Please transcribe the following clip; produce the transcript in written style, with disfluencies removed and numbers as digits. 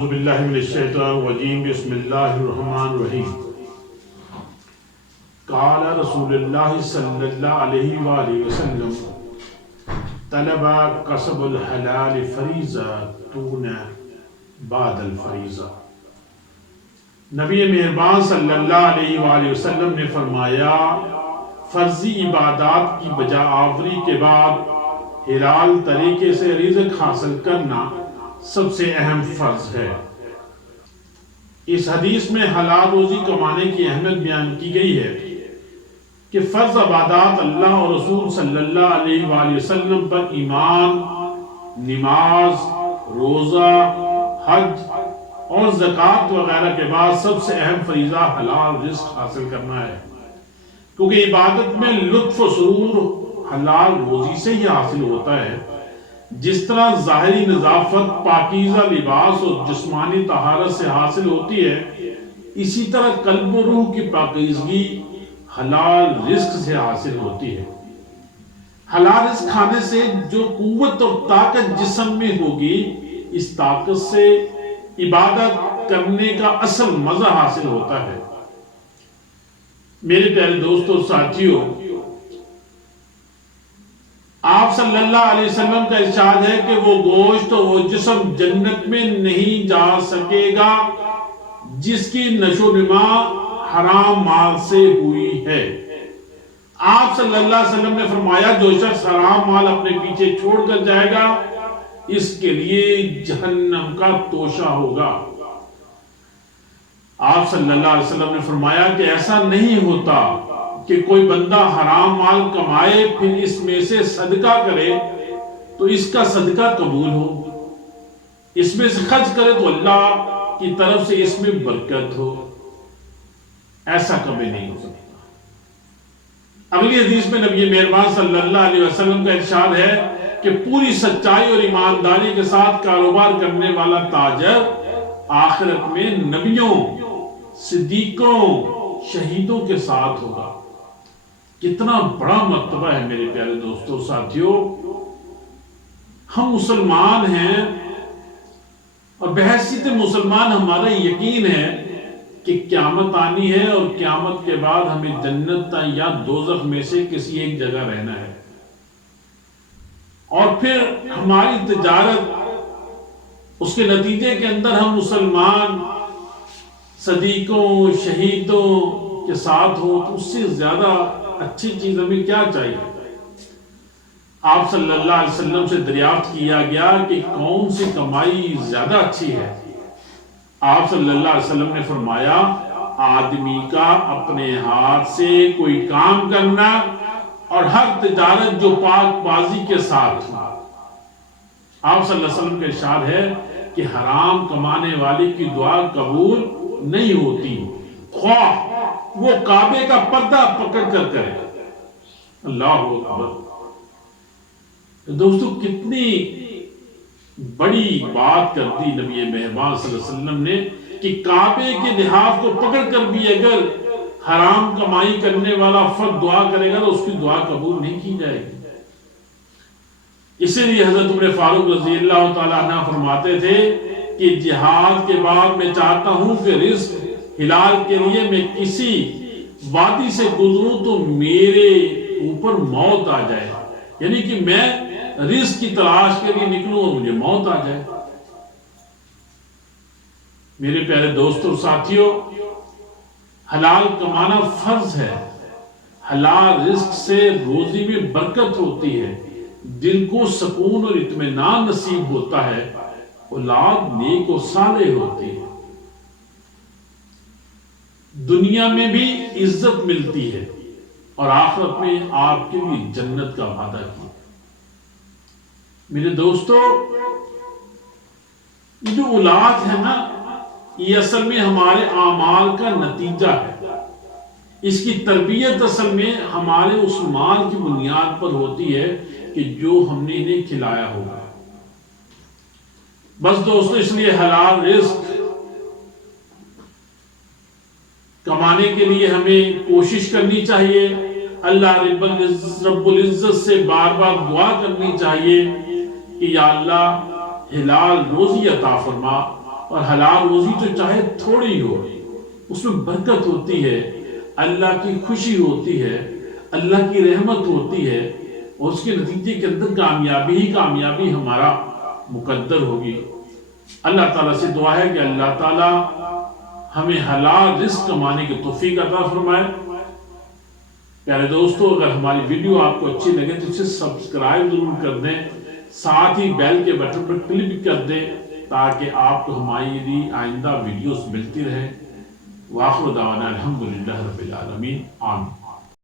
اعوذ باللہ من الشیطان الرجیم بسم اللہ الرحمن الرحیم قال رسول اللہ صلی اللہ علیہ وآلہ وسلم طلب قصب الحلال فریضہ دون بعد الفریضہ۔ نبی مہربان صلی اللہ علیہ وآلہ وسلم نے فرمایا فرضی عبادات کی بجا آوری کے بعد حلال طریقے سے رزق حاصل کرنا سب سے اہم فرض ہے۔ اس حدیث میں حلال روزی کمانے کی اہمیت بیان کی گئی ہے کہ فرض عبادات اللہ اور رسول صلی اللہ علیہ وآلہ وسلم پر ایمان، نماز، روزہ، حج اور زکوٰۃ وغیرہ کے بعد سب سے اہم فریضہ حلال رزق حاصل کرنا ہے، کیونکہ عبادت میں لطف و سرور حلال روزی سے ہی حاصل ہوتا ہے۔ جس طرح ظاہری نظافت پاکیزہ لباس اور جسمانی طہارت سے حاصل ہوتی ہے، اسی طرح قلب و روح کی پاکیزگی حلال رزق سے حاصل ہوتی ہے۔ حلال رزق کھانے سے جو قوت اور طاقت جسم میں ہوگی، اس طاقت سے عبادت کرنے کا اصل مزہ حاصل ہوتا ہے۔ میرے پیارے دوستو ساتھیو، آپ صلی اللہ علیہ وسلم کا ارشاد ہے کہ وہ گوشت اور وہ جسم جنت میں نہیں جا سکے گا جس کی نشو و نما حرام مال سے ہوئی ہے۔ آپ صلی اللہ علیہ وسلم نے فرمایا جو شخص حرام مال اپنے پیچھے چھوڑ کر جائے گا، اس کے لیے جہنم کا توشہ ہوگا۔ آپ صلی اللہ علیہ وسلم نے فرمایا کہ ایسا نہیں ہوتا کہ کوئی بندہ حرام مال کمائے پھر اس میں سے صدقہ کرے تو اس کا صدقہ قبول ہو، اس میں سے خرچ کرے تو اللہ کی طرف سے اس میں برکت ہو۔ ایسا کبھی نہیں ہو سکتا۔ اگلی حدیث میں نبی مہربان صلی اللہ علیہ وسلم کا ارشاد ہے کہ پوری سچائی اور ایمانداری کے ساتھ کاروبار کرنے والا تاجر آخرت میں نبیوں، صدیقوں، شہیدوں کے ساتھ ہوگا۔ کتنا بڑا مرتبہ ہے میرے پیارے دوستو ساتھیو۔ ہم مسلمان ہیں اور بحیثیت مسلمان ہمارا یقین ہے کہ قیامت آنی ہے اور قیامت کے بعد ہمیں جنت یا دوزخ میں سے کسی ایک جگہ رہنا ہے، اور پھر ہماری تجارت اس کے نتیجے کے اندر ہم مسلمان صدیقوں، شہیدوں کے ساتھ ہو، تو اس سے زیادہ اچھی چیز ہمیں کیا چاہیے؟ آپ صلی اللہ علیہ وسلم سے دریافت کیا گیا کہ کون سی کمائی زیادہ اچھی ہے؟ آپ صلی اللہ علیہ وسلم نے فرمایا آدمی کا اپنے ہاتھ سے کوئی کام کرنا اور ہر تجارت جو پاک بازی کے ساتھ ہو۔ آپ صلی اللہ علیہ وسلم کا ارشاد ہے کہ حرام کمانے والے کی دعا قبول نہیں ہوتی، خواہ وہ کعبے کا پردہ پکڑ کر کرے۔ اللہ اکبر۔ دوستو کتنی بڑی بات کر دی نبی مہربان صلی اللہ علیہ وسلم نے کہ کعبے کے لحاف کو پکڑ کر بھی اگر حرام کمائی کرنے والا فرد دعا کرے گا تو اس کی دعا قبول نہیں کی جائے گی۔ اسی لیے حضرت عمر فاروق رضی اللہ تعالیٰ عنہ فرماتے تھے کہ جہاد کے بعد میں چاہتا ہوں کہ رزق حلال کے لیے میں کسی وادی سے گزروں تو میرے اوپر موت آ جائے، یعنی کہ میں رزق کی تلاش کے لیے نکلوں اور مجھے موت آ جائے۔ میرے پیارے دوستوں اور ساتھیوں، حلال کمانا فرض ہے۔ حلال رزق سے روزی میں برکت ہوتی ہے، دل کو سکون اور اطمینان نصیب ہوتا ہے، اولاد نیک و صالح ہوتی ہے، دنیا میں بھی عزت ملتی ہے اور آخرت میں آپ کے لیے جنت کا وعدہ کیا۔ میرے دوستو، یہ جو اولاد ہے نا، یہ اصل میں ہمارے اعمال کا نتیجہ ہے۔ اس کی تربیت اصل میں ہمارے اس مال کی بنیاد پر ہوتی ہے کہ جو ہم نے انہیں کھلایا ہوگا۔ بس دوستو، اس لیے حلال رزق کمانے کے لیے ہمیں کوشش کرنی چاہیے، اللہ رب العزت سے بار بار دعا کرنی چاہیے کہ یا اللہ حلال روزی عطا فرما، اور حلال روزی تو چاہے تھوڑی ہو اس میں برکت ہوتی ہے، اللہ کی خوشی ہوتی ہے، اللہ کی رحمت ہوتی ہے، اور اس کے نتیجے کے اندر کامیابی ہی کامیابی ہمارا مقدر ہوگی۔ اللہ تعالیٰ سے دعا ہے کہ اللہ تعالیٰ ہمیں حلال رزق کمانے کی توفیق عطا فرمائے۔ پیارے دوستو، اگر ہماری ویڈیو آپ کو اچھی لگے تو اسے سبسکرائب ضرور کر دیں، ساتھ ہی بیل کے بٹن پر کلک کر دیں تاکہ آپ کو ہماری آئندہ ویڈیوز ملتی رہے۔ وآخر دعوانا الحمدللہ رب العالمین، آمین۔